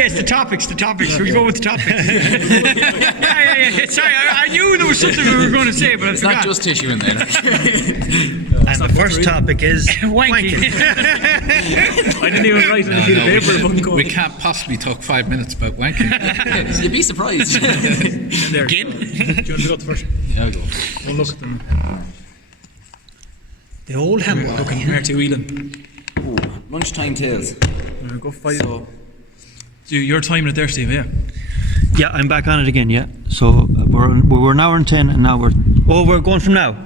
yes, the topics. We'll go with the topics. Yeah. Sorry, I knew there was something we were going to say, but I forgot. Not just tissue in there. And the first topic is wanking. I didn't even write on a piece of paper. We can't possibly talk 5 minutes about wanking. You'd be surprised. There. Again? Do you want to go first? Yeah, I'll go. We'll look at them. The old hammer. Looking here to Whelan. Lunchtime tales. Go 5. So, you're timing it there, Steve, yeah? Yeah, I'm back on it again, yeah. So we're an hour and 10 and now we're going from now.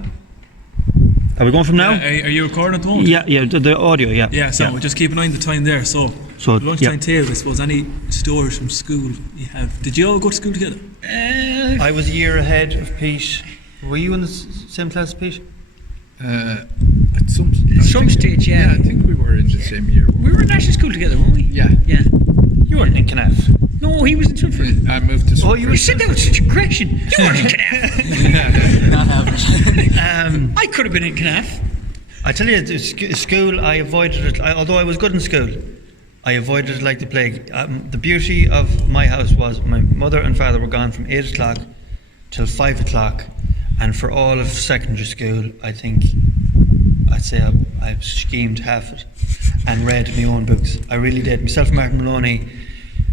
Are we going from now? Are you recording at the moment? Yeah, the audio, yeah. Yeah, so just keep an eye on the time there. So lunchtime tales, I suppose, any stories from school you have. Did you all go to school together? I was a year ahead of Pete. Were you in the same class as Pete? At some stage, yeah. I think we were in the same year. We were in national school together, weren't we? Yeah. You weren't in Canaf. No, he was in Swinford. I moved to Swinford. You said that with such aggression. You weren't in Canaf. Not having I could have been in Canaf. I tell you, school, I avoided it. Although I was good in school, I avoided it like the plague. The beauty of my house was my mother and father were gone from 8 o'clock till 5 o'clock. And for all of secondary school, I'd say I schemed half it and read my own books. I really did. Myself and Martin Maloney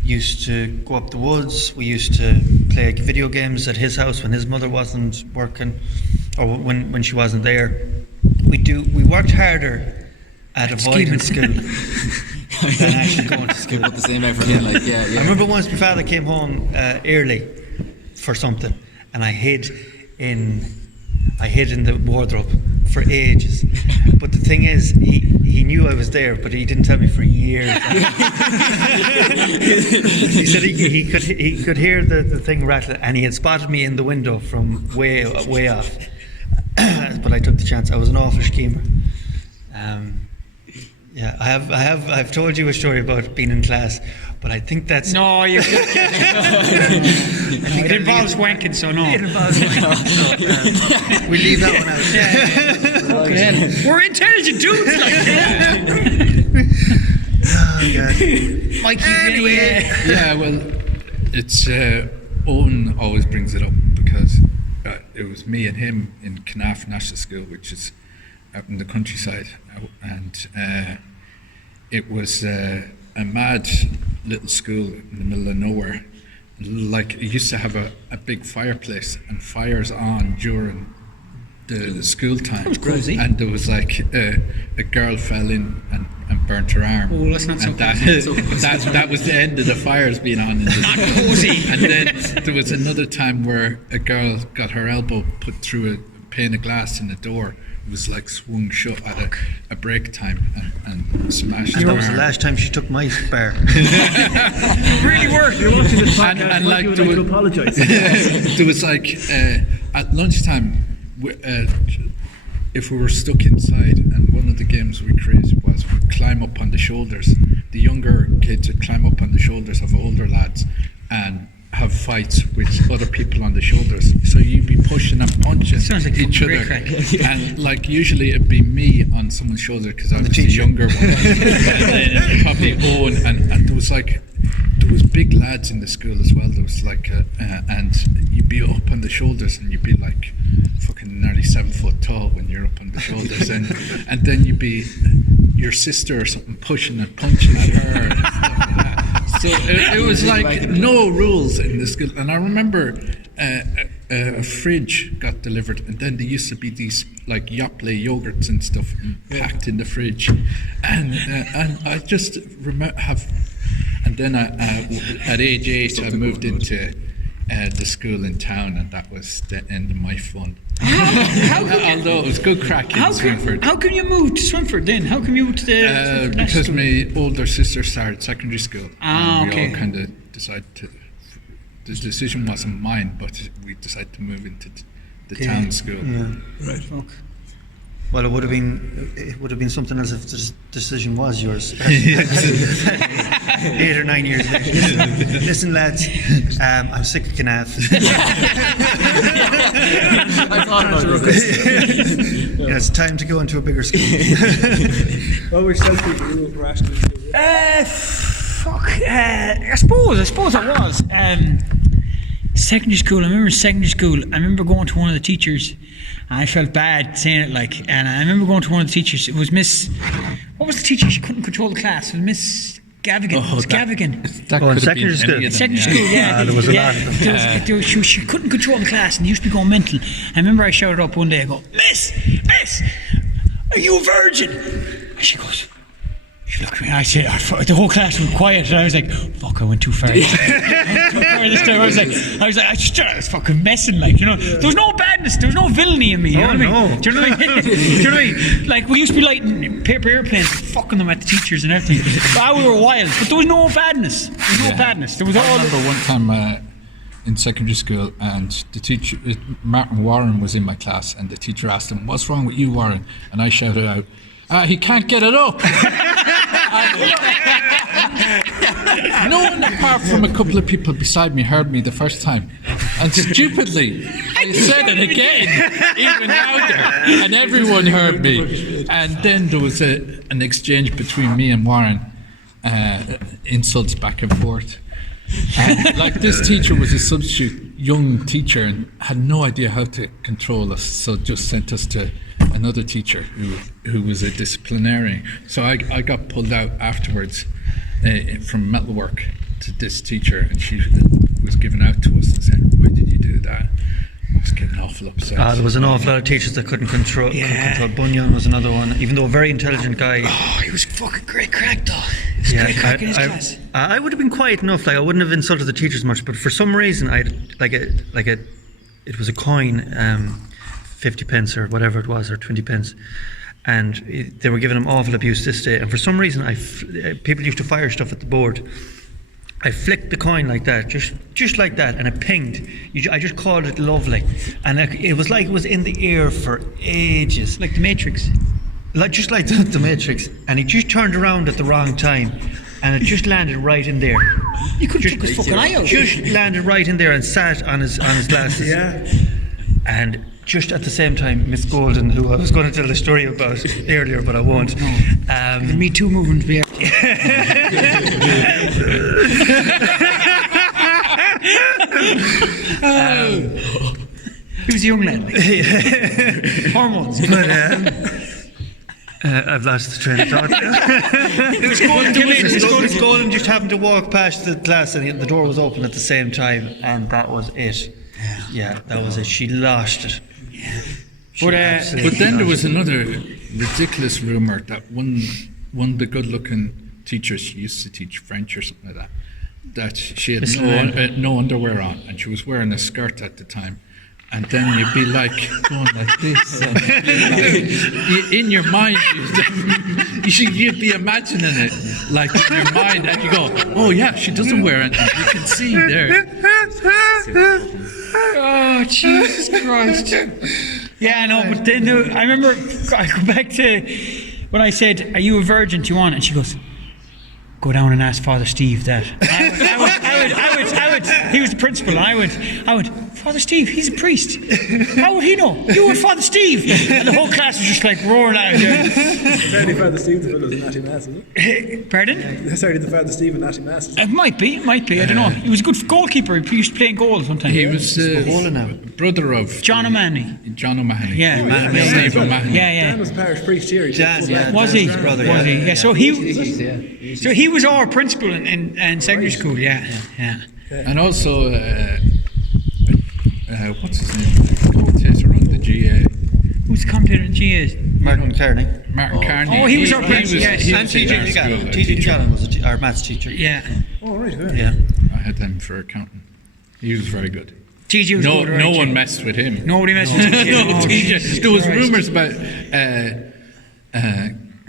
used to go up the woods. We used to play video games at his house when his mother wasn't working, or when she wasn't there. We worked harder at avoiding school than actually going to school. put the same effort in, like, yeah. I remember once my father came home early for something, and I hid in the wardrobe for ages. But the thing is, he knew I was there, but he didn't tell me for years. He said he could hear the thing rattle, and he had spotted me in the window from way off. But I took the chance. I was an awful schemer. Yeah, I've told you a story about being in class, but I think that's... No, you... It involves wanking, so no. It involves wanking, so we leave that one out. Yeah. We're intelligent dudes like that. Oh, God. Mikey, anyway. Yeah, well, it's... Owen always brings it up because it was me and him in Canaf National School, which is out in the countryside, and it was a mad little school in the middle of nowhere. Like, it used to have a big fireplace and fires on during the school time. That was crazy. And there was like a girl fell in and burnt her arm. Oh, that's not so cozy. That was the end of the fires being on in the Not school. cozy. And then there was another time where a girl got her elbow put through a pane of glass in the door. It was like swung shut at a break time and smashed her That was the arm. last time she took my bar. Really were. You're watching this podcast, And like, you would there like to was- apologise. There was like at lunchtime, if we were stuck inside, and one of the games we created was we'd climb up on the shoulders. The younger kids would climb up on the shoulders of older lads and have fights with other people on the shoulders. So you'd be pushing and punching Sounds like each great other. crack. And like usually it'd be me on someone's shoulder because I was the younger one. And then probably Owen, and there was big lads in the school as well. There was like and you'd be up on the shoulders and you'd be like fucking nearly 7 foot tall when you're up on the shoulders, and then you'd be your sister or something pushing and punching at her and stuff like that. So it was like no rules in the school. And I remember a fridge got delivered, and then there used to be these like Yoplait yogurts and stuff packed in the fridge, and I just and then at age 8 I moved into the school in town, and that was the end of my fun. Although it was good crack in Swinford. How come you moved to Swinford then? How come you moved to the Swinford because National my older sister started secondary school. Ah, and we okay. all kind of decided to. The decision wasn't mine, but we decided to move into the town school. Yeah. Right. Well, it would have been something else if the decision was yours. 8 or 9 years later. Listen, lads, I'm sick of Canaf. I thought about it. Yeah, it's time to go into a bigger school. Well, which self-people you were asking? fuck. I suppose it was. Secondary school. I remember secondary school. I remember going to one of the teachers. I felt bad saying it like, and I remember going to one of the teachers. It was Miss. What was the teacher? She couldn't control the class. It was Miss Gavigan. Oh, Gavigan. That could have secondary been school. any of them, Secondary school, yeah. There was a lot. She couldn't control the class and used to be going mental. I remember I shouted up one day, I go, Miss, are you a virgin? And she goes, she looked at me and I said, the whole class was quiet and I was like, fuck, I went too far. I went too far this time. I was like, I was fucking messing, like, you know. There was no badness, there was no villainy in me, you know what I mean? Do you know what I mean? Do you know what I mean? Like, we used to be lighting paper airplanes, fucking them at the teachers and everything. But we were wild, but there was no badness. There was no badness. There was all. I remember one time in secondary school, and the teacher, Martin Warren, was in my class, and the teacher asked him, "What's wrong with you, Warren?" And I shouted out, "He can't get it up." No one apart from a couple of people beside me heard me the first time, and stupidly I said it again, even louder, and everyone heard me. And then there was an exchange between me and Warren, insults back and forth. And like, this teacher was a substitute young teacher and had no idea how to control us, so just sent us to another teacher who was a disciplinarian. So I got pulled out afterwards from metalwork to this teacher, and she was given out to us and said, "Why did you do that?" I was getting awful upset. There was an awful lot of teachers that couldn't control. Bunyan was another one, even though a very intelligent guy. Oh, he was fucking great crack though. He was great crack in his class. I would have been quiet enough. Like, I wouldn't have insulted the teachers much, but for some reason, it was a coin, 50 pence or whatever it was, or 20 pence, and they were giving him awful abuse this day. And for some reason, people used to fire stuff at the board. I flicked the coin like that, just like that, and it pinged. I just called it lovely, and it was like it was in the air for ages, Like the Matrix. just like the Matrix. And he just turned around at the wrong time, and it just landed right in there. You could have took his fucking eye out. Just landed right in there and sat on his glasses. Yeah. And just at the same time, Miss Golden, who I was going to tell the story about earlier, but I won't. The Me Too movement. Yeah. He was a young lad. Hormones. But I've lost the train of thought. Miss Golden just happened to walk past the class, and the door was open at the same time, and that was it. Yeah, that was it. She lost it. But then there was another ridiculous rumour that one of the good-looking teachers, she used to teach French or something like that she had no underwear on, and she was wearing a skirt at the time. And then you'd be like going like this, and in your mind, you'd be imagining it, like in your mind, and you go, "Oh yeah, she doesn't wear it." And you can see there. Oh, Jesus Christ. Yeah, no, but then I remember I go back to when I said, "Are you a virgin? Do you want it?" And she goes, "Go down and ask Father Steve that." I went, he was the principal, and I went, "Father Steve, he's a priest. How would he know? You were Father Steve." And the whole class was just like roaring out. Sorry, Father Steve, the fellows in Natty Mass, is it? Pardon? Sorry, the Father Steve in Natty Mass. It might be, I don't know. He was a good goalkeeper, he used to play in goal sometimes. He was brother of John O'Mahony. John O'Mahony. Yeah. Steve O'Mahony. Yeah. Dan was parish priest here. Was he? brother, Was he? yeah. Yeah, so he was our principal in secondary school, yeah. And also, what's his name? Commentator on the GA. Who's the commentator in GA? Martin Kearney. Martin Kearney. Oh, he was our principal, yes. And TJ Gallen was our maths teacher. Yeah. Oh, right, good. Yeah. I had them for accounting. He was very good. TJ was good, right? No one messed with him. Nobody messed with TJ. No, Oh, TJ. Jesus There was Christ. rumours about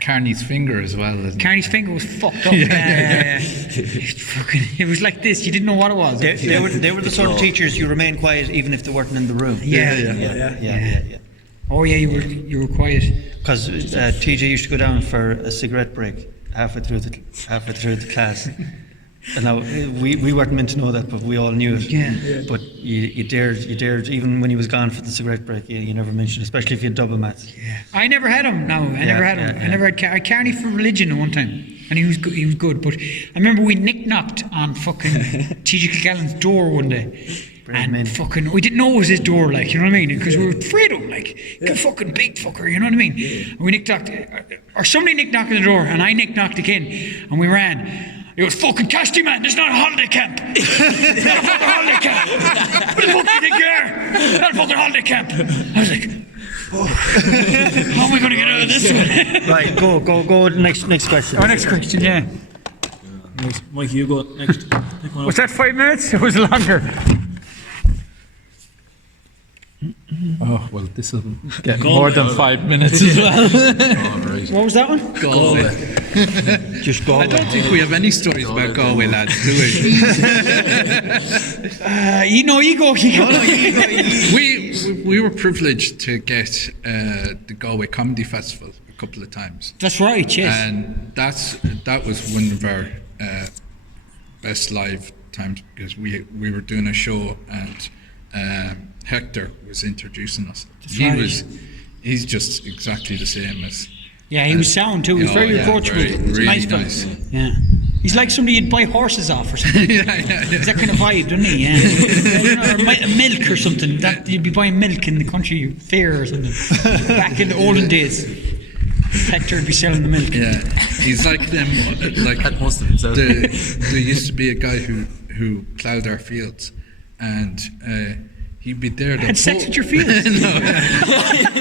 Kearney's finger as well. Kearney's finger was fucked up. Yeah. It was like this. You didn't know what it was. They were the sort of teachers you remain quiet even if they weren't in the room. Yeah. Oh yeah, you were quiet. Because TJ used to go down for a cigarette break halfway through the class. And now we weren't meant to know that, but we all knew it. Yeah. But you dared, even when he was gone for the cigarette break, you never mentioned, especially if you had double maths. I never had him. No, I never had him. I never had Kearney for religion at one time. and he was good. But I remember we knocked on fucking TJ Kilgallen's door one day. And fucking, we didn't know it was his door, like, you know what I mean? Because we were afraid of him, like, you fucking big fucker, you know what I mean? And we knocked, or somebody knocked on the door, and I knocked again, and we ran. He goes, fucking Cassidy, man, this is not a holiday camp. It's not a fucking holiday camp. What the fuck do you think you are? It's not a fucking holiday camp. I was like, oh, how am I going to get out of this one? Right, go. Next question. Our next question, yeah. Mikey, you go next. Was that 5 minutes? It was longer. Oh, well, this will get more than 5 minutes as well. What was that one? Galway. Just go. I don't think we have any stories about Galway, lads, do we? You go. We were privileged to get the Galway Comedy Festival a couple of times. That's right, yes. And that was one of our best live times, because we were doing a show and Hector was introducing us. He's just exactly the same as. Yeah, he was sound too. He was very approachable. Really nice. Yeah. He's like somebody you'd buy horses off or something. yeah. He's that kind of vibe, doesn't he? Yeah. Or milk or something. That you'd be buying milk in the country fair or something. Back in the olden days. Hector would be selling the milk. Yeah, he's like them. Like Had most of himself. there used to be a guy who ploughed our fields, and he'd be there. Had sex with your field? No,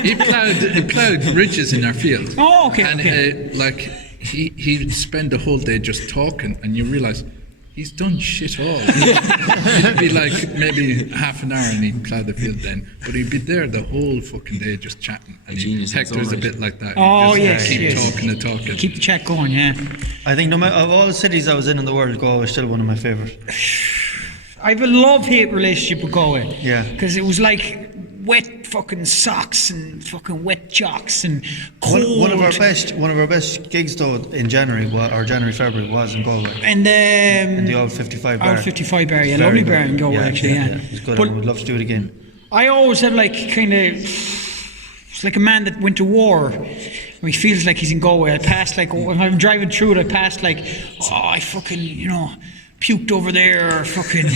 he ploughed ridges in our field. Oh, okay. And like he'd spend the whole day just talking, and you realise he's done shit all. It'd be like maybe half an hour, and he'd plough the field then, but he'd be there the whole fucking day just chatting. And Hector's a bit like that. Oh, he'd yes, keep yes. talking and talking. Keep the chat going, yeah. I think no matter of all the cities I was in the world, Galway is still one of my favourite. I have a love-hate relationship with Galway. Yeah. Because it was like wet fucking socks and fucking wet jocks and cold. One of our best gigs though in January February was in Galway. And in the old 55 bar. Old 55 bar, yeah, lovely bar in Galway actually, yeah. It was good. But I would love to do it again. I always have like kind of, it's like a man that went to war. He feels like he's in Galway. I passed like, when I'm driving through it, I passed like, I fucking, puked over there, or fucking,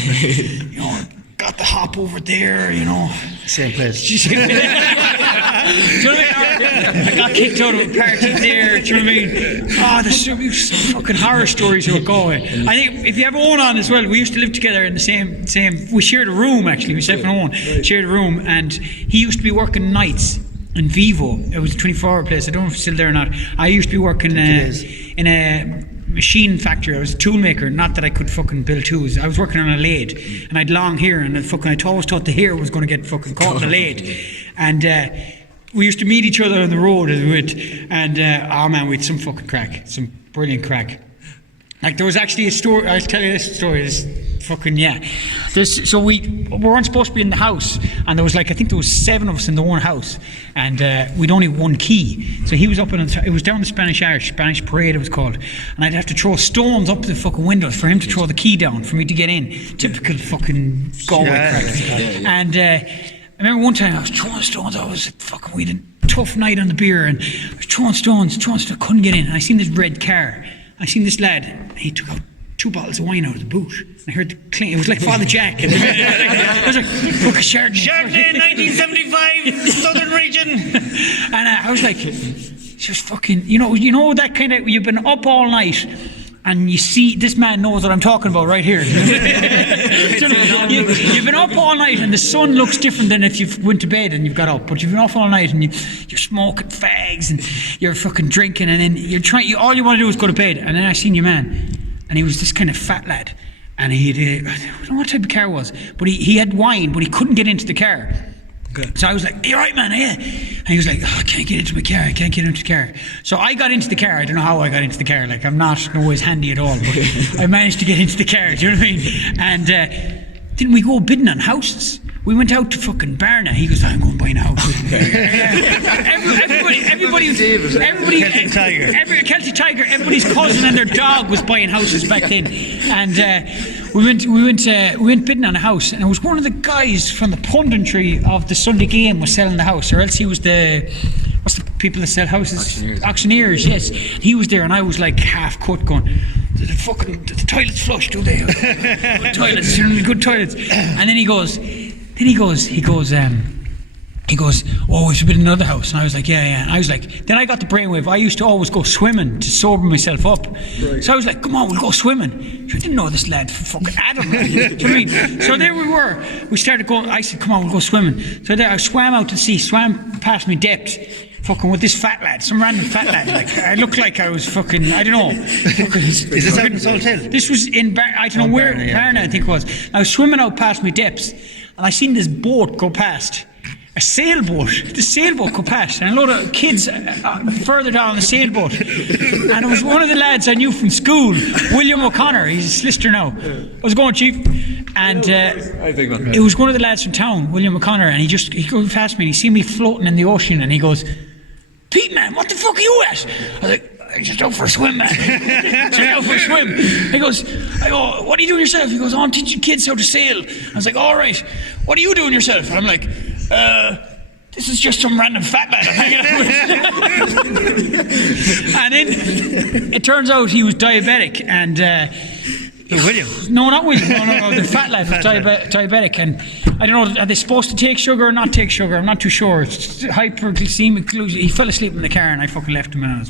got the hop over there, Same place. Do you know what I mean? I got kicked out of a party there, do you know what I mean? There's some fucking horror stories about Galway. I think if you have Owen on as well, we used to live together in the same we shared a room actually, myself and Owen shared a room, and he used to be working nights in Vivo. It was a 24-hour place. I don't know if it's still there or not. I used to be working in a machine factory. I was a tool maker, not that I could fucking build tools. I was working on a lathe, and I'd long hair, and I always thought the hair was going to get fucking caught in the lathe. And we used to meet each other on the road as we went, and man, we had some fucking crack, some brilliant crack. Like there was actually a story. I'll tell you this story. This fucking so we weren't supposed to be in the house, and there was I think there was 7 of us in the one house, and we'd only one key. So he was up it was down the Spanish Parade it was called, and I'd have to throw stones up the fucking windows for him to throw the key down for me to get in. Typical fucking Galway crack. And I remember one time I was throwing stones. We had a tough night on the beer, and I was throwing stones, couldn't get in. And I seen this red car. I seen this lad, and he took out 2 bottles of wine out of the boot. And I heard the clink. It was like Father Jack. I was like, fuck a Chardonnay 1975, Southern region. And I was like, just fucking, you know that kind of, you've been up all night, and you see, this man knows what I'm talking about right here. You've been up all night, and the sun looks different than if you went to bed and you've got up. But you've been up all night, and you're smoking fags, and you're fucking drinking, and then you're trying. All you want to do is go to bed. And then I seen your man, and he was this kind of fat lad, and I don't know what type of car it was, but he had wine, but he couldn't get into the car. Okay. So I was like, "You right, man?" Yeah. And he was like, "I can't get into my car. I can't get into the car." So I got into the car. I don't know how I got into the car. I'm not always handy at all, but I managed to get into the car. Do you know what I mean? And didn't we go bidding on houses? We went out to fucking Barna. He goes, "I'm going to buy a house." Celtic Tiger. Everybody's cousin and their dog was buying houses back then, and we went bidding on a house, and it was one of the guys from the punditry of the Sunday Game was selling the house, or else he was what's the people that sell houses. Auctioneers. Auctioneers, yes. He was there, and I was like half cut, going, the toilets flush, do they? Good toilets, good toilets. And then he goes, oh, we should be in another house. And I was like, yeah. And I was like, then I got the brainwave. I used to always go swimming to sober myself up. Right. So I was like, come on, we'll go swimming. So I didn't know this lad from fucking Adam. Do you know what I mean? So there we were. We started going, I said, come on, we'll go swimming. So there I swam out to sea, swam past my depth, fucking with this fat lad, some random fat lad. Like, I looked like I was fucking, I don't know. Is this out in Salt Hill? This was in, I don't know where, Barna, I think it was. I was swimming out past my depths, and I seen this boat go past. A sailboat, the sailboat go past, and a load of kids further down the sailboat. And it was one of the lads I knew from school, William O'Connor. He's a solicitor now. How's it going, Chief? And it was one of the lads from town, William O'Connor, and he goes past me and he seen me floating in the ocean, and he goes, Pete, man, what the fuck are you at? I was like, I'm just out for a swim, man. Just out for a swim. He goes, I go, what are you doing yourself? He goes, oh, I'm teaching kids how to sail. I was like, all right, what are you doing yourself? And I'm like, this is just some random fat lad I'm hanging out with. And then it turns out he was diabetic, and William? No, not William. No. The fat lad was diabetic, and I don't know, are they supposed to take sugar or not take sugar? I'm not too sure. It's hyperglycemic. He fell asleep in the car, and I fucking left him in it.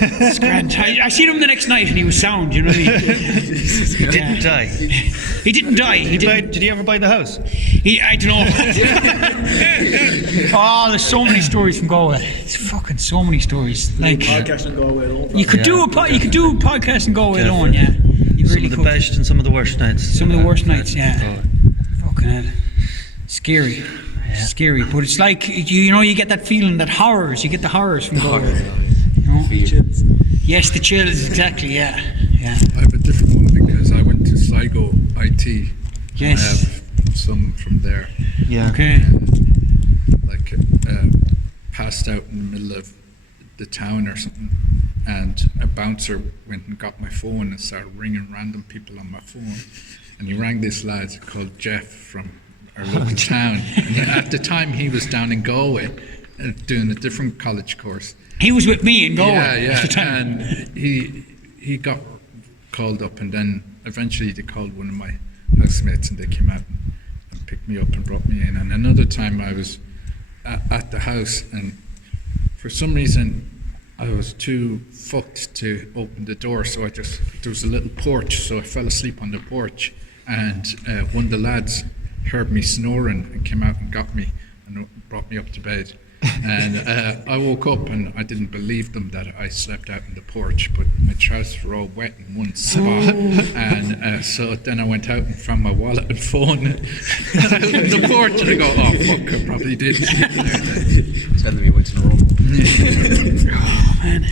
It's grand. I seen him the next night, and he was sound. You know what I mean? He didn't die. He didn't die. Did he ever buy the house? I don't know. Oh, there's so many stories from Galway. It's fucking so many stories. Like podcast and Galway alone. You could do a podcast and Galway alone, yeah. Some of the best and some of the worst nights. Some of the worst nights, yeah. Fucking hell. Scary. Yeah. Scary. But it's like, you get that feeling, that horrors. You get the horrors from Galway. Chills. Yes, the chills, exactly, yeah. I have a different one because I went to Sligo IT. Yes. I have some from there. Yeah. Okay. Passed out in the middle of the town or something, and a bouncer went and got my phone and started ringing random people on my phone, and he rang this lad called Jeff from our local town, and at the time he was down in Galway doing a different college course. He was with me in Galway at the time. And he got called up, and then eventually they called one of my housemates, and they came out and picked me up and brought me in. And another time I was at the house, and for some reason I was too fucked to open the door, so there was a little porch, so I fell asleep on the porch, and one of the lads heard me snoring and came out and got me and brought me up to bed. And I woke up and I didn't believe them that I slept out on the porch, but my trousers were all wet in one spot. And so then I went out and found my wallet and phone out on the porch, and I go, oh fuck, I probably did. Tell them you went to the room. Oh man.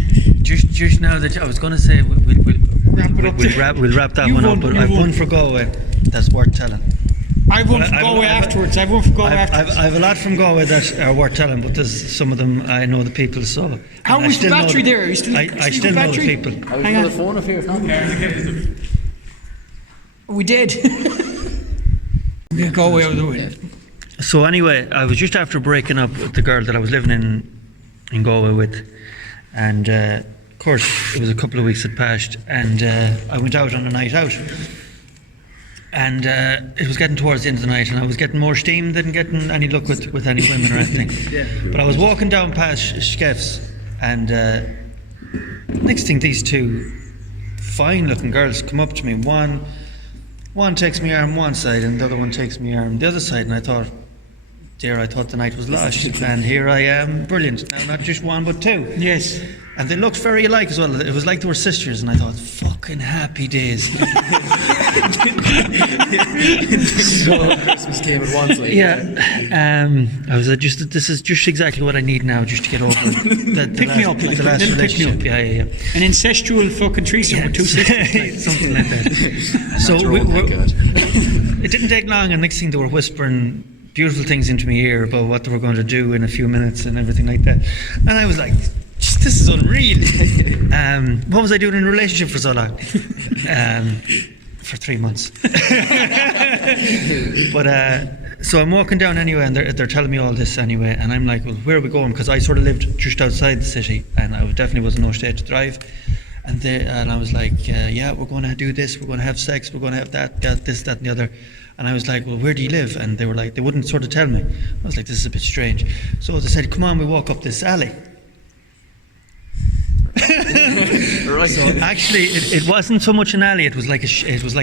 Just now that I was going to say we'll wrap that one up, but I've one for Galway that's worth telling. I've one from Galway afterwards. I've one from Galway afterwards. I have a lot from Galway that are worth telling, but there's some of them I know the people, so. How was the battery there? I still know the people. Hang on. The phone up here, if not. We did. We'll go away out of the way. So anyway, I was just after breaking up with the girl that I was living in Galway with, and of course it was a couple of weeks had passed, and I went out on a night out. And it was getting towards the end of the night, and I was getting more steam than getting any luck with any women or anything. But I was walking down past Skeff's, and next thing, these two fine-looking girls come up to me. One takes me arm one side, and the other one takes me arm the other side. And I thought the night was lost, and here I am, brilliant. Now, not just one, but two. Yes. And they looked very alike as well. It was like they were sisters, and I thought, fucking happy days. So Christmas came at once. Like, I was this is just exactly what I need now, just to get over the pick me up, the last relationship. Yeah. An incestual fucking threesome with two sisters. Something like that. So it didn't take long, and next thing they were whispering beautiful things into my ear about what they were going to do in a few minutes and everything like that. And I was like, this is unreal. What was I doing in a relationship for so long? For 3 months. But So I'm walking down anyway, and they're telling me all this anyway, and I'm like, well, where are we going? Because I sort of lived just outside the city, and I definitely was no state to drive. And I was like, yeah, we're going to do this, we're going to have sex, we're going to have that, this, that, and the other. And I was like, well, where do you live? And they were like, they wouldn't sort of tell me. I was like, this is a bit strange. So they said, come on, we walk up this alley. Right. So actually, it wasn't so much an alley. It was like a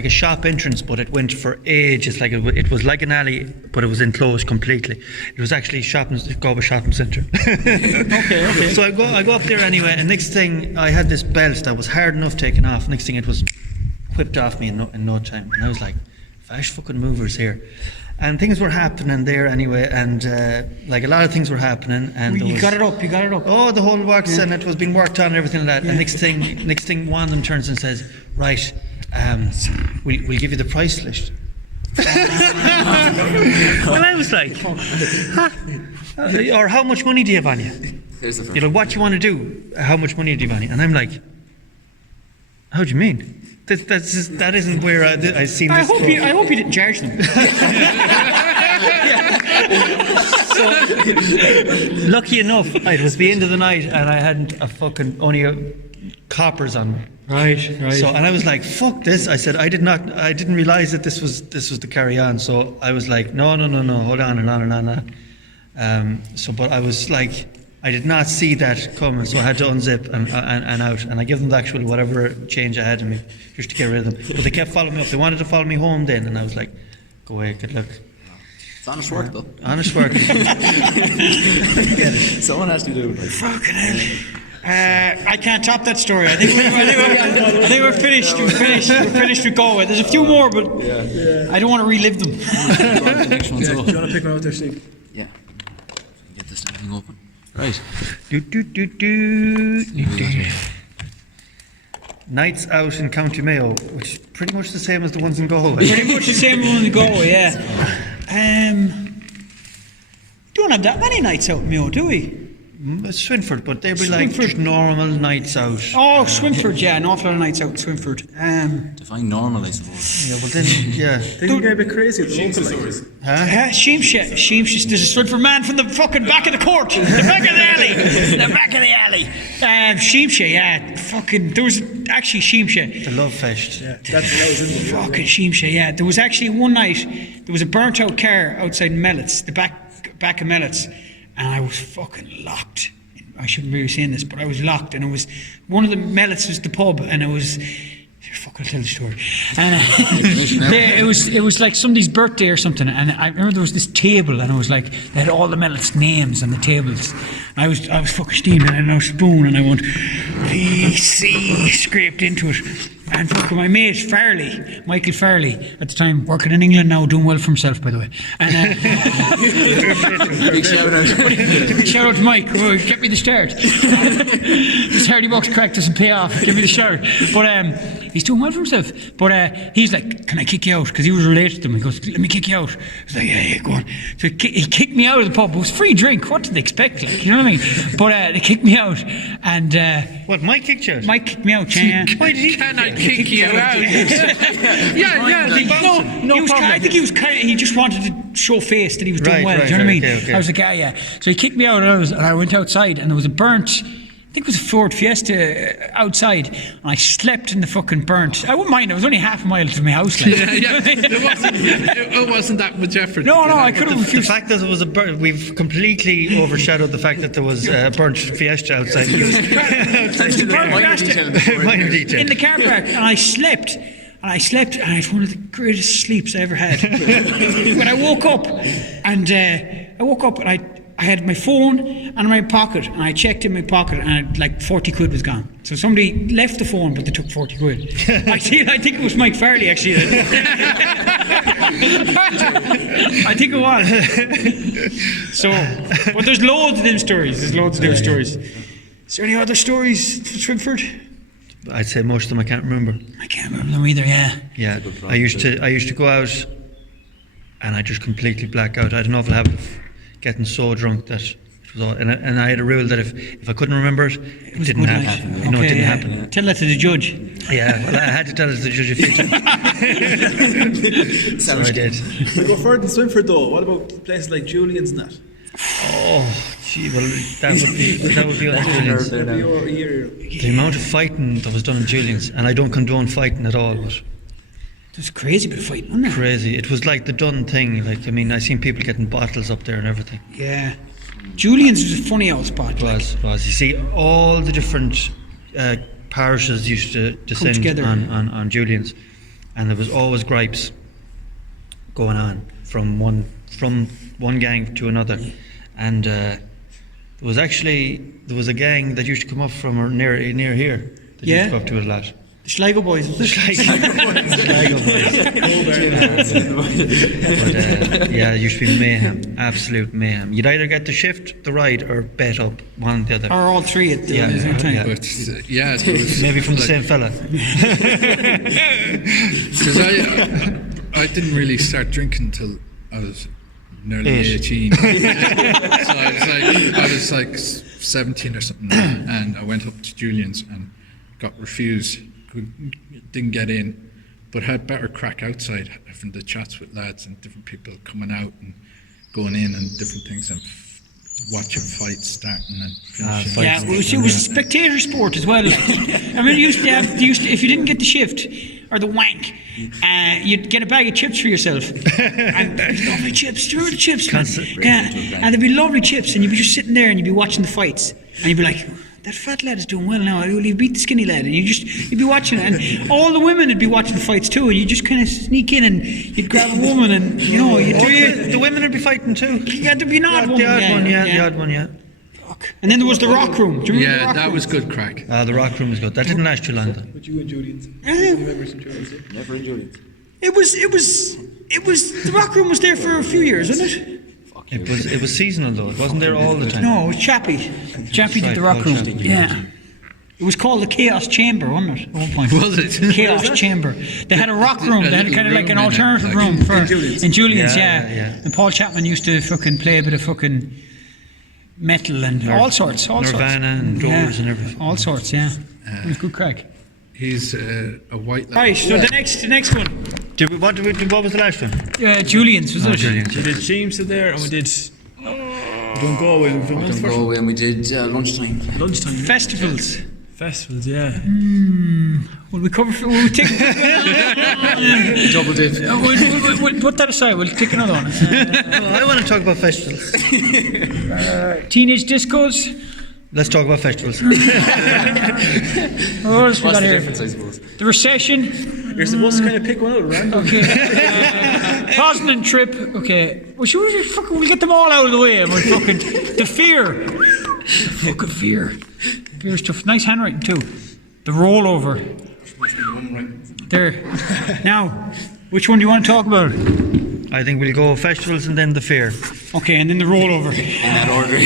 shop entrance, but it went for ages. Like it was like an alley, but it was enclosed completely. It was actually Cowboy shopping centre. Okay. So I go up there anyway, and next thing I had this belt that was hard enough taken off. Next thing it was whipped off me in no time, and I was like, "Vash fucking movers here." And things were happening there anyway, and like a lot of things were happening. And You got it up. Oh, the whole works, and it was being worked on and everything like that. And next thing, one of them turns and says, "Right, we'll give you the price list." Well, I was like, huh? Or how much money do you have on you? Here's the first. You know, what you want to do? How much money do you have on you? And I'm like, how do you mean? That isn't where I seen I this. hope you didn't charge them. So, lucky enough, it was the end of the night, and I hadn't only coppers on me. Right. So, and I was like, "Fuck this!" I said, "I didn't realize that this was the carry on." So I was like, "No, hold on." But I was like, I did not see that coming, so I had to unzip and out, and I gave them the actual whatever change I had in me just to get rid of them. But they kept following me up. They wanted to follow me home then, and I was like, "Go away, good luck." It's honest work, though. Honest work. Someone has to do it. Like, Fucking hell. I can't top that story. I think we're finished. We're finished with Galway. There's a few more, but I don't want to relive them. the next one's Do up. you want to pick one out there, Steve? Yeah. Get this thing open. Right. Nights out in County Mayo, which is pretty much the same as the ones in Galway. Pretty much the same one in Galway, yeah. Don't have that many nights out in Mayo, do we? It's Swinford, but they'd be like Swinford. just normal nights out. Oh, Swinford, yeah, an awful lot of nights out in Swinford. Define normal, I suppose. Yeah, well then, yeah. They can get a bit crazy at the local nights. Sheemshe, there's a Swinford man from the fucking back of the court, the back of the alley. Sheemshe, yeah, fucking, there was actually Sheemshe. The Love Fest. Yeah, that's what I was in the Fucking Sheemshe, yeah. There was actually one night, there was a burnt out car outside Mellets, the back of Mellets, and I was fucking locked. I shouldn't really be saying this, but I was locked, and it was, one of the Mellets was the pub, and it was, fucking tell the story. And it was like somebody's birthday or something, and I remember there was this table, and it was like, they had all the Mellets' names on the tables. I was fucking steaming, and I had a spoon, and I went, PC, scraped into it. And fucking my mate Farley, Michael Farley, at the time working in England now, doing well for himself, by the way. And Big shout out. shout out to Mike, get me the start. The 30 bucks crack doesn't pay off, give me the start. But he's doing well for himself. But he's like, can I kick you out? Because he was related to him. He goes, let me kick you out. I was like, yeah, go on. So he kicked me out of the pub. It was free drink. What did they expect? Like, you know what I mean? But they kicked me out. And What, Mike kicked you out? Mike kicked me out, yeah. Why did he Kick you out. No, I think he was kind of, he just wanted to show face that he was doing well. Do you know what I mean? Okay. I was like, yeah. So he kicked me out, and I went outside, and there was a burnt, I think it was a Ford Fiesta outside, and I slept in the fucking burnt. I wouldn't mind, it was only half a mile to my house. Like. It wasn't that much effort. No, I could have The refused. fact that it was a burnt, we've completely overshadowed the fact that there was a burnt Fiesta outside. Minor detail. In the car park, and I slept. And it was one of the greatest sleeps I ever had. When I woke up, and I had my phone in my pocket, and I checked in my pocket, and like 40 quid was gone. So somebody left the phone, but they took 40 quid. I think it was Mike Farley, actually. I think it was. So, but there's loads of them stories. Stories. Is there any other stories from Swinford? I'd say most of them I can't remember. I can't remember them either, yeah. Yeah, I used to go out and I just completely black out. I had an awful habit of getting so drunk that it It was all, and I had a rule that if I couldn't remember it, it was didn't good happen. night. No, it Okay, didn't yeah. happen. Tell that to the judge. Yeah, well, I had to tell it to the judge a few times. So I did. We go further than Swinford though. What about places like Julian's and that? Oh, gee, well, that would be on Julian's. Every year. The amount of fighting that was done in Julian's, and I don't condone fighting at all, but There's crazy bit of fighting, wasn't there? crazy. It was like the done thing. Like, I mean, I seen people getting bottles up there and everything. Yeah. Julian's was a funny old spot. It was. You see, all the different parishes used to descend together. on Julian's, and there was always gripes going on from one gang to another, and there was a gang that used to come up from near here. That used to go up to it a lot. The Sligo boys. Sligo boys. But yeah, it used to be mayhem, absolute mayhem. You'd either get the shift, the ride, or bet up one or the other. Or all three at the same time. Yeah. But it was Maybe from the like- same fella. Because I didn't really start drinking till I was nearly 18. So I was like 17 or something, and I went up to Julian's and got refused. Didn't get in, but had better crack outside, having the chats with lads and different people coming out and going in and different things, and watching fights starting and finishing. Yeah, it was a spectator sport as well. I mean, if you didn't get the shift or the wank, you'd get a bag of chips for yourself. And lovely chips, do you remember the chips, man? Yeah, and there'd be lovely chips, and you'd be just sitting there and you'd be watching the fights, and you'd be like, that fat lad is doing well now. He'll beat the skinny lad, and you'd be watching it, and all the women would be watching the fights too, and you just kind of sneak in and you'd grab a woman, and The women would be fighting too. Yeah, there'd be an odd The woman. odd one, yeah. Fuck. And then there was the rock room. Do you remember the rock Yeah, that room? was good crack. The rock room was good. That didn't last too long though. But you and Julian's. You remember some Julian's? Never in Julian's. It was. The rock room was there for a few years, wasn't it? It was seasonal though. It wasn't there all the time. No, it was Chappie. Chappie did the rock room. Chappie. Yeah. It was called the Chaos Chamber, wasn't it? At one point. Was it? Chaos Chamber. They had a rock room. A They had little kind of like an room in it, alternative like- room for in Julian's. Yeah, Yeah, yeah. And Paul Chapman used to fucking play a bit of fucking metal and all sorts. Nirvana and Doors and everything. All sorts. Yeah. It was good crack. He's a white lad. Right. So the next one. What was the last one? Julian's was it? Julian's. We did James there, and we did. We done Galway. We've done Don't Ulster. go away, and we did lunchtime. Lunchtime. Festivals. Festivals, yeah. Will we cover? Will we take? Double dip. We'll put that aside. We'll take another one. I want to talk about festivals. Teenage discos. Let's talk about festivals. What else we What's got the here? difference, I suppose? The recession. You're supposed to kind of pick one out at random. Okay. Poznan trip. Okay. Well, we'll get them all out of the way. And we'll fucking the fear. Fucking fear. Fear stuff. Nice handwriting too. The rollover. There. Now, which one do you want to talk about? I think we'll go festivals and then the fair. Okay, and then the rollover. In that order.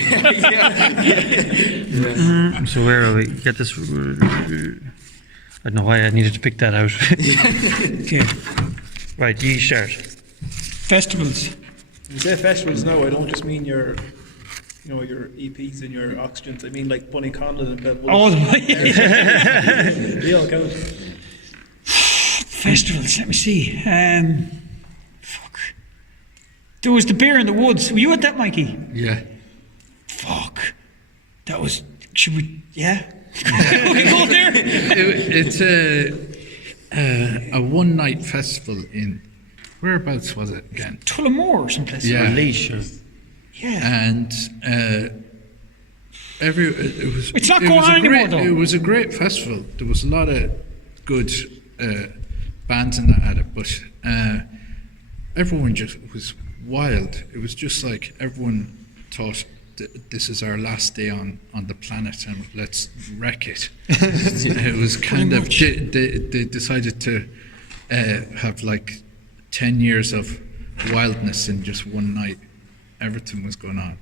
So where are we? Get this. I don't know why I needed to pick that out. Okay. Right, you start. Festivals. When you say festivals now, I don't just mean your EPs and your oxygens. I mean like Bunny Conlon and Bell. Oh, They all count. festivals. Let me see. Fuck. There was the Bear in the Woods. Were you at that, Mikey? Yeah. Fuck. That was. Should we? Yeah. We go there. It's a one-night festival in whereabouts was it again? Tullamore or someplace. Yeah. Leash. Yeah. And it was. It's not it going was a on anymore, great- though. It was a great festival. There was a lot of good bands in that at it, but everyone just was wild. It was just like everyone thought this is our last day on the planet and let's wreck it. It was kind of they decided to have like 10 years of wildness in just one night. Everything was going on.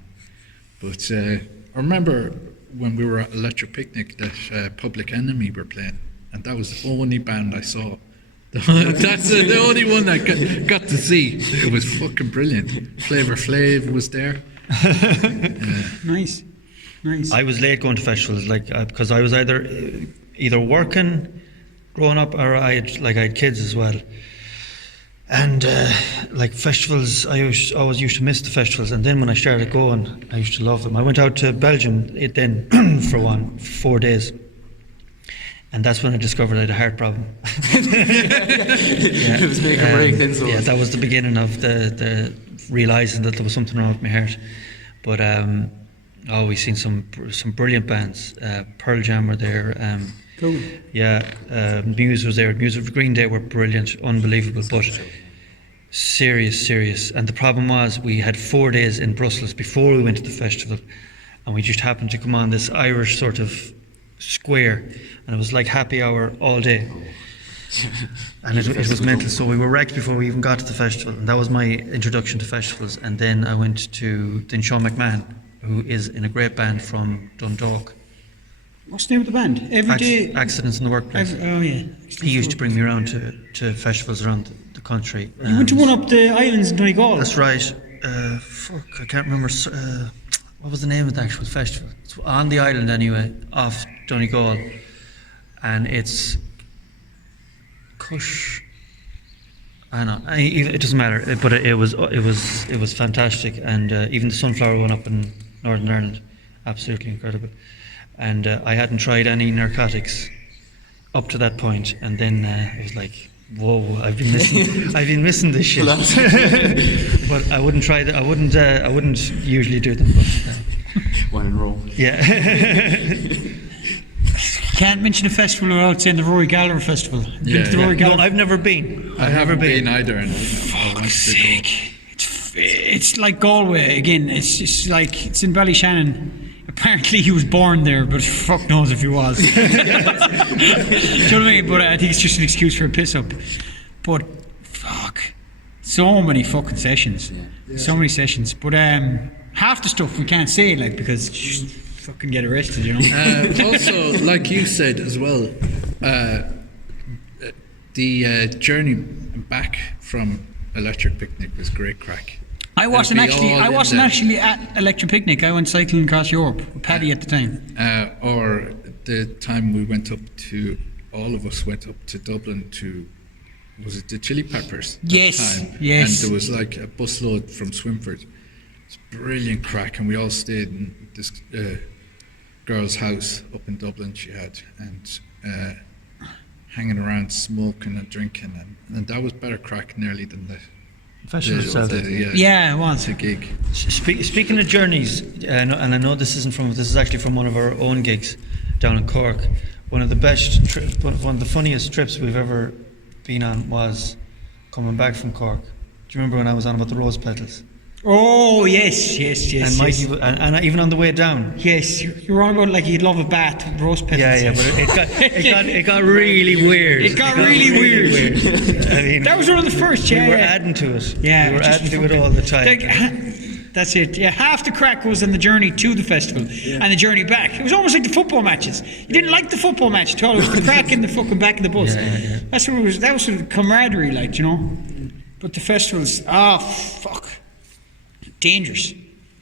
But I remember when we were at Electric Picnic that Public Enemy were playing, and that was the only band I saw. That's the only one I got to see. It was fucking brilliant. Flavor Flav was there. Nice. I was late going to festivals, like because I was either working, growing up, or I had kids as well. And like festivals, I always used to miss the festivals. And then when I started going, I used to love them. I went out to Belgium then for 4 days. And that's when I discovered I had a heart problem. It was making a break then. So yeah, that was the beginning of the realising that there was something wrong with my heart. But we've seen some brilliant bands. Pearl Jam were there. Cool. Yeah, Muse was there. Muse of Green Day were brilliant, unbelievable, but serious. And the problem was we had 4 days in Brussels before we went to the festival, and we just happened to come on this Irish sort of square, and it was like happy hour all day. And it was mental. So we were wrecked before we even got to the festival, and that was my introduction to festivals. And then I went to Sean McMahon, who is in a great band from Dundalk. What's the name of the band? Accidents in the Workplace. Oh yeah. He used to bring me around to festivals around the country. You went to one up the islands in Donegal. That's right. I can't remember. What was the name of the actual festival? It's on the island anyway, off Donegal, and it's Cush. I know. It doesn't matter. But it was fantastic, and even the Sunflower one up in Northern Ireland, absolutely incredible. And I hadn't tried any narcotics up to that point, and then it was like, whoa, I've been missing this shit. But I wouldn't try that. I wouldn't usually do them. But, one in row. Yeah. Can't mention a festival without saying the Rory Gallagher Festival. No, I've never been. I haven't been either. And Fuck's sake. It's like Galway again. It's just like it's in Ballyshannon. Apparently he was born there, but fuck knows if he was. Do you know what I mean? But I think it's just an excuse for a piss up. But fuck, so many fucking sessions, so many sessions. But half the stuff we can't say, like, because you just fucking get arrested, you know. Also, like you said as well, the journey back from Electric Picnic was great crack. I wasn't actually at Electric Picnic. I went cycling across Europe with Paddy at the time. Or the time we went up to, all of us went up to Dublin to, was it the Chili Peppers? Yes, time? yes. And there was like a busload from Swinford. It's brilliant crack, and we all stayed in this girl's house up in Dublin she had, and hanging around smoking and drinking, and that was better crack nearly than the Festival itself. Yeah, it was a gig. Speaking of journeys, and I know this is actually from one of our own gigs down in Cork. One of the funniest trips we've ever been on was coming back from Cork. Do you remember when I was on about the rose petals? Oh yes. And Mikey, and even on the way down. Yes, you were on about like you'd love a bath with rose petals. Yeah, but it got really weird. It got really weird. I mean, that was one of the first. We were adding to it. Yeah, we were adding to it all the time. That's it. Yeah, half the crack was in the journey to the festival and the journey back. It was almost like the football matches. You didn't like the football match at all. It was the crack in the fucking back of the bus. Yeah. That's what it was. That was sort of camaraderie, like, you know. But the festivals, fuck. Dangerous,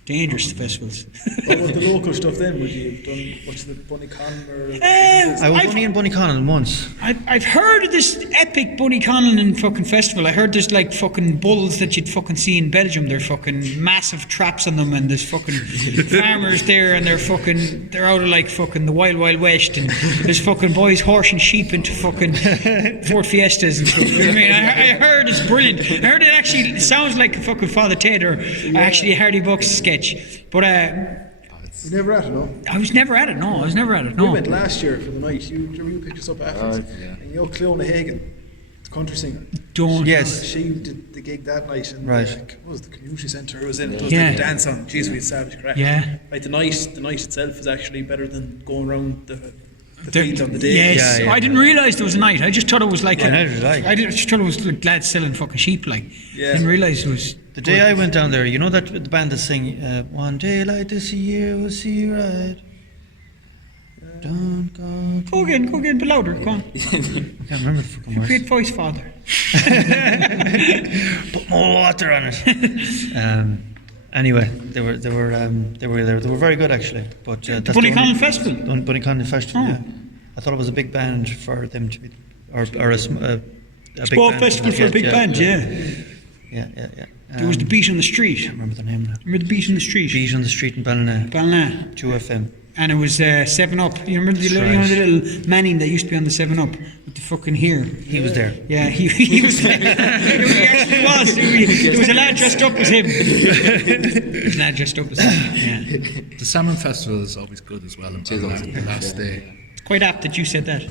the festivals. What about the local stuff then? Would you have done much of the Bunnyconn or? I was only in Bunnyconn once. I've heard of this epic Bunnyconn fucking festival. I heard there's like fucking bulls that you'd fucking see in Belgium. They're fucking massive traps on them, and there's fucking farmers there, and they're out of like fucking the wild west, and there's fucking boys horsing sheep into fucking Ford Fiestas and stuff. You know what I mean? I heard it's brilliant. I heard it actually sounds like a fucking Father Ted or actually a Hardy Bucks sketch. But you never at it, no? I was never at it. No. We went last year for the night. You picked us up afterwards. And you know Cleona Hagan, the country singer. Yes. She did the gig that night in right. What was the community centre it was in? It was like a dance on. Jeez, we had savage crack. Yeah. Right, the night itself is actually better than going around the field on the day. Yes. Yeah. I didn't realise there was a night. I just thought it was like I just thought it was like lads selling fucking sheep, like. Yeah. I didn't realise it was. The day I went down there, you know that the band that sing "One day like this year we'll see you right." Don't go. Go again, but louder. Go on. I can't remember the fucking words. Great voice, Father. Put more water on it. Anyway, they were very good actually. But that's the Bunnyconn Festival. Bunnyconn Festival. Oh. Yeah. I thought it was a big band for them to be, or a big Sport band. festival for a big band, yeah. Yeah. There was the Beat on the Street. I remember the name now. Remember the Beat on the Street? Beat on the Street in Ballina. 2FM. And it was 7-Up. You remember the little Manning that used to be on the 7-Up with the fucking hair? He was there. Yeah, he was there. He actually was. There was a lad dressed up as him. There was a lad dressed up as him, yeah. The Salmon Festival is always good as well. The last day. It's quite apt that you said that.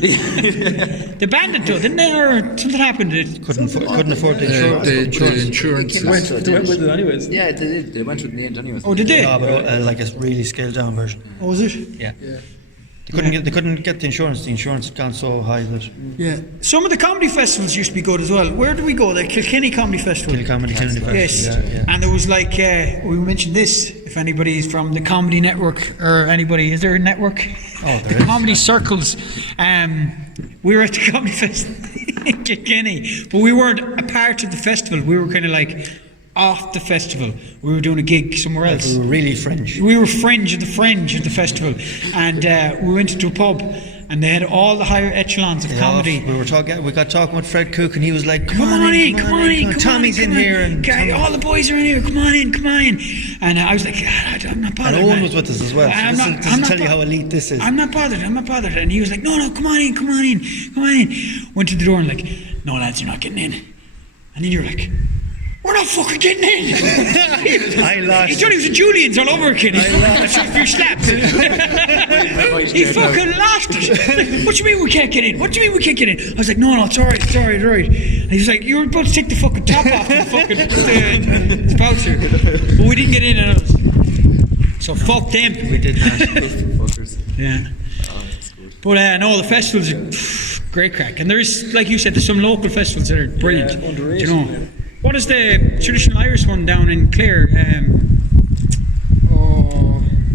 They banned it though, didn't they? Or something happened. Couldn't afford the insurance. The insurance. They went with it anyways. Yeah, they did. They went with the end anyways. Oh, did they? No, but like a really scaled down version. Oh, was it? Yeah. They couldn't get the insurance. The insurance had gone so high that. Yeah. Some of the comedy festivals used to be good as well. Where did we go? The Kilkenny Comedy Festival. Comedy Festival. Yes. Yeah. And there was like, we mentioned this, if anybody's from the Comedy Network, or anybody, is there a network? Oh, there is. Comedy Circles. We were at the Comedy Festival in Kilkenny, but we weren't a part of the festival. We were kind of like off the festival. We were doing a gig somewhere else. We were really fringe. We were fringe of the festival, and we went into a pub, and they had all the higher echelons of comedy. We got talking with Fred Cook, and he was like, Come on in. Tommy's in here, and all the boys are in here. Come on in. And I was like, I'm not bothered. and Owen man. was with us as well. I'm So not- this I'm will not tell you bo- how elite this is. I'm not bothered. And he was like, no, come on in. Went to the door and like, no lads, you're not getting in. And then you're like, we're not fucking getting in. I lost. He thought he was a Julian's all over again. He's fucking a few slaps. He fucking lost it. What do you mean we can't get in? I was like, no, it's all right. And he was like, you were about to take the fucking top off the fucking the bouncer. But we didn't get in on us. So fuck them. We did not. Fuckers. Yeah. But no, the festivals are great crack. And there's, like you said, there's some local festivals that are brilliant. Yeah, underrated, Do you know? man. What is the traditional Irish one down in Clare?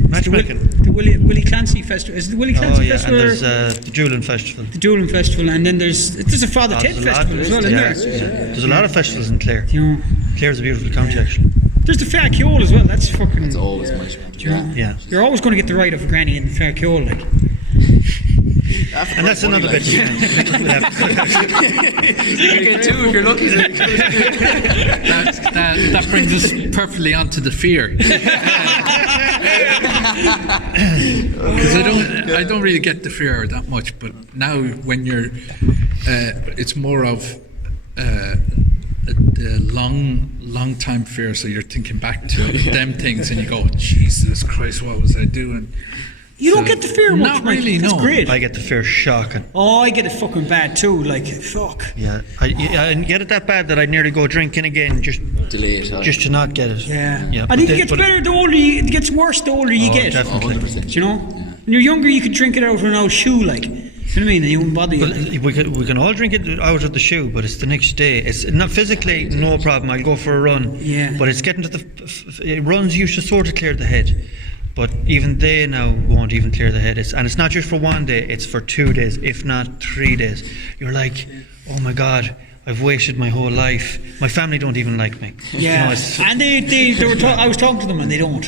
Matchmaking. The Willie Clancy Festival. Is it the Willie Clancy And Festival? there's the Julian Festival. The Doolin Festival, and then there's a Father Ted Festival as well, isn't there? There's a lot of festivals in Clare. You know, Clare's a beautiful county, actually. there's the Fair Ceol as well. That's fucking. It's always much. you know, Yeah. You're always going to get the right of a granny in the Fair Ceol, like. And that's another bit. You get two if you're lucky. That brings us perfectly onto the fear. Because I don't really get the fear that much, but now when you're, it's more of the long time fear. So you're thinking back to them things, and you go, Jesus Christ, what was I doing? You don't get the fear much, Not Mike. really, That's no. great. I get the fear shocking. Oh, I get it fucking bad too. Like, fuck. Yeah. I get it that bad that I'd nearly go drinking again just Delay it. to not get it. Yeah. Yeah. I think it gets better the older it gets worse the older you get. Definitely. 100%. Do you know? When you're younger, you could drink it out of an old shoe, like. You know what I mean? And you wouldn't bother you. Like. We can all drink it out of the shoe, but it's the next day. It's not physically no problem. I'll go for a run. Yeah. But it's getting to the runs used to sort of clear the head, but even they now won't even clear the head. And it's not just for one day. It's for 2 days, if not 3 days. You're like, oh my God, I've wasted my whole life. My family don't even like me. Yeah. You know, it's- And they were. I was talking to them, and they don't.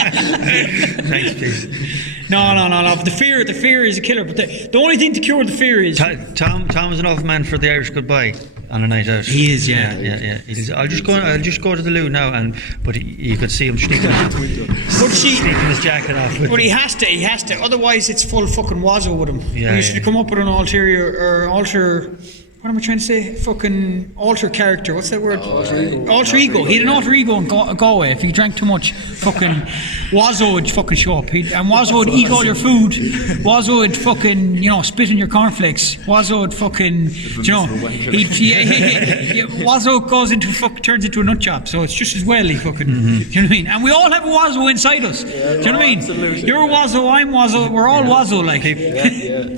Thanks, please. No. But the fear is a killer. But the only thing to cure the fear is. Tom is an awful man for the Irish goodbye on a night out. He is, yeah. Yeah. I'll just go to the loo now, but you could see him sneaking his jacket off. But he has to. Otherwise, it's full fucking wazzo with him. Yeah, He should come up with an alter. What am I trying to say? Fucking alter character. What's that word? Alter ego. He had an alter ego in Galway. If he drank too much, fucking Wazzo would fucking show up. And Wazzo would eat all your food. Wazzo would fucking, spit in your cornflakes. Wazzo would fucking, Wazzo turns into a nut job. So it's just as well he fucking, do you know what I mean? And we all have a Wazzo inside us. Do you know what I mean? Absolutely. You're Wazzo, I'm Wazzo, we're all Wazzo like.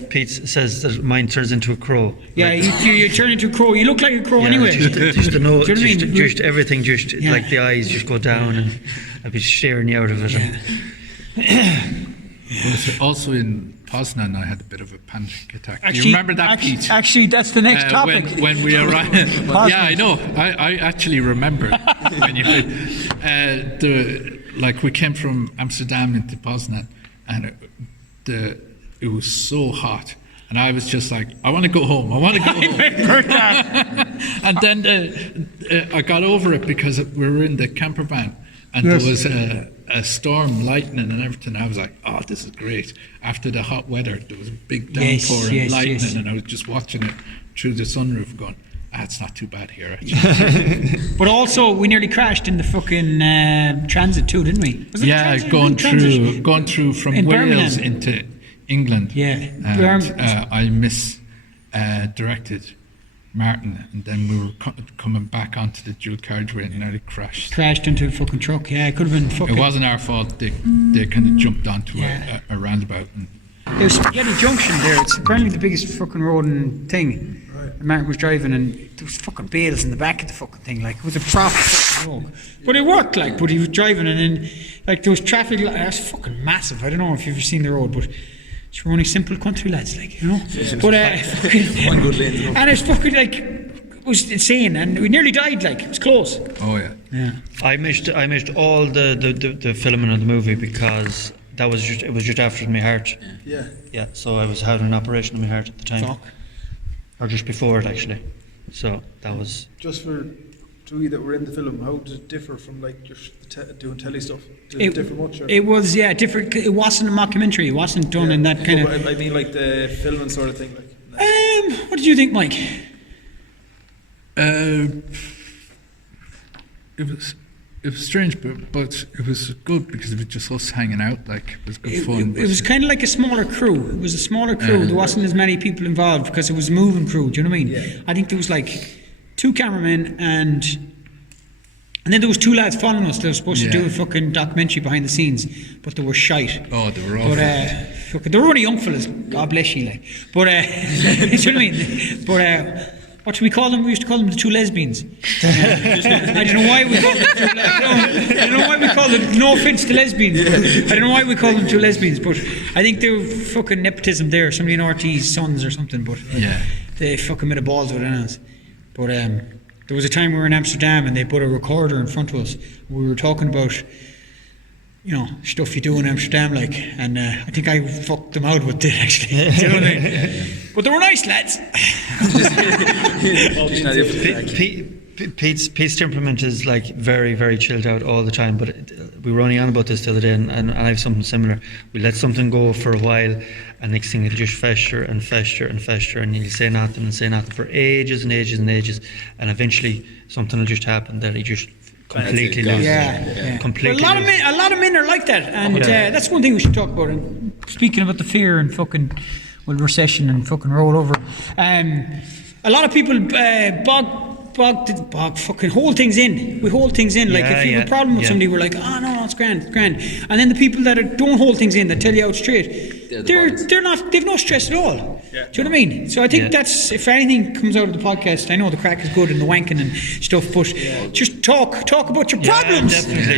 Pete says that mine turns into a crow. Yeah, you turn into a crow. You look like a crow anyway. Just the nose, Do you know what I mean? just everything, like the eyes just go down, and I'd be staring you out of it. Also in Poznan, I had a bit of a panic attack. Do you remember that, Pete? Actually, that's the next topic. When we arrived. Yeah, I know. I actually remember when you we came from Amsterdam into Poznan, and it was so hot. And I was just like, I want to go home. I want to go home. And then I got over it because we were in the camper van and there was a storm, lightning and everything. I was like, oh, this is great. After the hot weather, there was a big downpour and lightning and I was just watching it through the sunroof going, it's not too bad here, actually. But also, we nearly crashed in the fucking transit too, didn't we? Was it transit? going through from in Wales Birmingham. into England. Yeah. And, I misdirected Martin, and then we were coming back onto the dual carriageway and nearly crashed. Crashed into a fucking truck. Yeah, it could have been fucking. It wasn't our fault. They kind of jumped onto a roundabout. And there's Spaghetti Junction there. It's apparently the biggest fucking road and thing. Right. And Martin was driving, and there was fucking bales in the back of the fucking thing. Like, it was a proper fucking road. But it worked, like. But he was driving, and then like there was traffic. That's fucking massive. I don't know if you've ever seen the road, but. We're only simple country lads, like, you know. But one good lane. and it's fucking like it was insane, and we nearly died. Like, it was close. Oh yeah. Yeah. I missed all the filming of the movie because it was just after my heart. Yeah. Yeah. So I was having an operation on my heart at the time, or just before it actually. So that was just for we that were in the film. How did it differ from like just doing telly stuff? Did it differ much? Or? It was different. It wasn't a mockumentary. It wasn't done in that kind of. I mean, like the filming sort of thing. Like. What did you think, Mike? It was strange, but it was good because it was just us hanging out. Like, it was good fun. It was kind of like a smaller crew. It was a smaller crew. There wasn't as many people involved because it was a moving crew. Do you know what I mean? Yeah. I think there was like 2 cameramen and then there was 2 lads following us. They were supposed to do a fucking documentary behind the scenes, but they were shite. Oh, they were awful. But they were only young fellas. God bless you, like. But you know what I mean? But what do we call them? We used to call them the 2 lesbians. I don't know why we call them 2 lesbians. I don't know why we call them. No offense to lesbians. I don't know why we call them 2 lesbians. But I think they were fucking nepotism there. Somebody in RT's sons or something. But they fucking made a balls of it in us. But there was a time we were in Amsterdam and they put a recorder in front of us. We were talking about, you know, stuff you do in Amsterdam, like, and I think I fucked them out with it actually. Do you know what I mean? But they were nice lads. Pete's temperament is like very, very chilled out all the time. But we were only on about this the other day, and I have something similar. We let something go for a while, and next thing it'll just fester and fester and fester, and you'll say nothing and say nothing for ages and ages and ages, and eventually something will just happen that he just completely loses. Yeah. Completely. Well, a lot of men are like that, and that's one thing we should talk about. And speaking about the fear and fucking recession and fucking roll over, a lot of people fucking hold things in. We hold things in. Like if you have a problem with somebody, we're like, oh no, it's grand. And then the people that don't hold things in, that tell you out straight, they've no stress at all. Yeah. Do you know what I mean? So I think that's, if anything comes out of the podcast, I know the crack is good and the wanking and stuff, but just talk about your problems.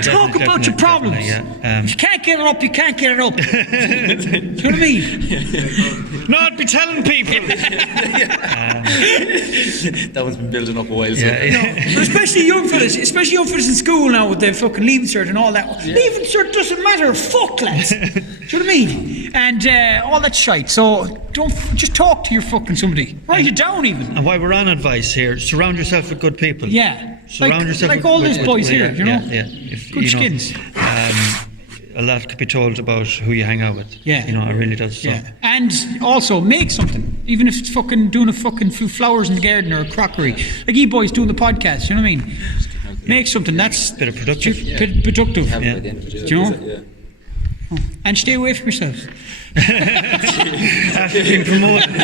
Talk about your problems. If you can't get it up, you can't get it up. Do you know what I mean? Not be telling people. That one's been building up a while. Especially young fellas in school now with their fucking leaving cert and all that. Leaving cert doesn't matter. Fuck, lads. Do you know what I mean? And all that shite. So don't just talk to your fucking somebody. Write it down even. And while we're on advice here, surround yourself with good people. Yeah. Surround yourself like all these boys here, you know. Good skins. A lot could be told about who you hang out with. Yeah. You know, it really does. So. Yeah. And also make something. Even if it's fucking doing a fucking few flowers in the garden or a crockery. Like you boys doing the podcast, you know what I mean? Make something. That's bit of productive. Productive. Yeah. Do you know? Yeah. And stay away from yourselves. After being promoting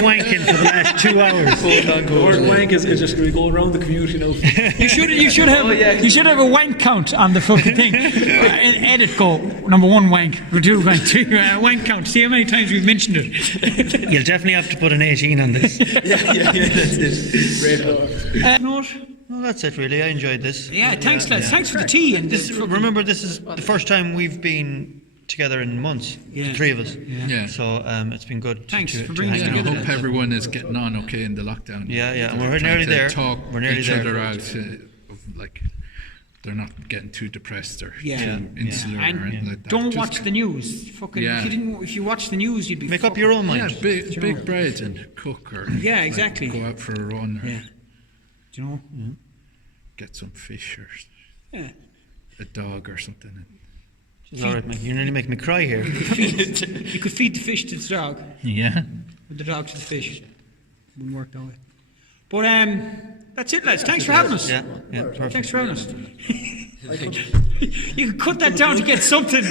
wanking for the last 2 hours. The word wank is just going to go around the community now. You should have a wank count on the fucking thing. Edit go, number 1 wank, 2 wank, 3 wank count. See how many times we've mentioned it. You'll definitely have to put an 18 on this. Yeah, that's it. Great. No, that's it really. I enjoyed this. Yeah, thanks lads. Thanks for the tea. And remember, this is the first time we've been together in months, Yeah. the three of us. Yeah. So it's been good. Thanks for to bringing hang us I out. together. hope everyone is getting on okay in the lockdown. Yeah, and we're They're nearly trying to there. Talk We're nearly each there. other out, of, like they're not getting too depressed or Yeah. too insular or anything And like that. don't Just- watch the news. Fucking, Yeah. if you watch the news, you'd be Make up your own mind. Yeah, bake bread and cook or Yeah, like, exactly. go out for a run or Yeah. Do you know? get some fish or Yeah. a dog or something. It's all right, mate. You nearly make me cry here. You could feed the fish to the dog, Yeah. with the dog to the fish. Wouldn't work that way. But that's it, lads. Thanks for having us. Yeah, perfect. Thanks for having us. You can cut that down to get something.